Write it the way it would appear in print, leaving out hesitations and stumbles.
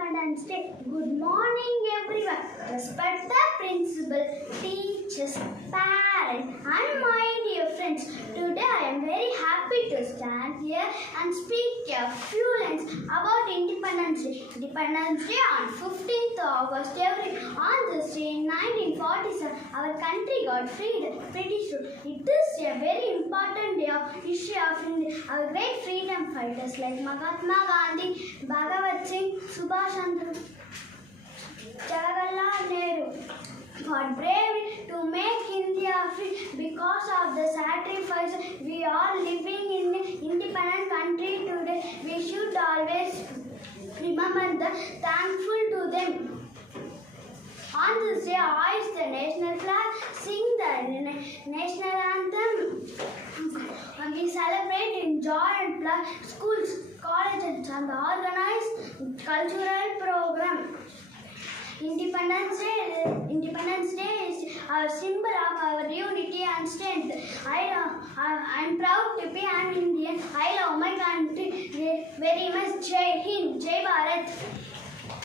Independence Day. Good morning, everyone. Respect the principal, teachers, parents, and my dear friends. Today, I am very happy to stand here and speak a few lines about Independence Day. Independence Day on 15th August. On this day in 1947, our country got freed. British rule. It is a very important day of history of India. Our great freedom fighters like Mahatma Gandhi, Bhagavad Singh, Subhash Chandra, Jawaharlal Nehru got brave to make India free. Because of the sacrifice we are living in an independent country today, we should always remember the thankful to them. On this day, hoist the national flag, sing the national anthem, and we celebrate in joy and pride. Schools, colleges, and organize cultural program. Independence Day is a symbol of our unity and strength. I'm proud to be an Indian. I love my country very much. Jai Hind, Jai Bharat.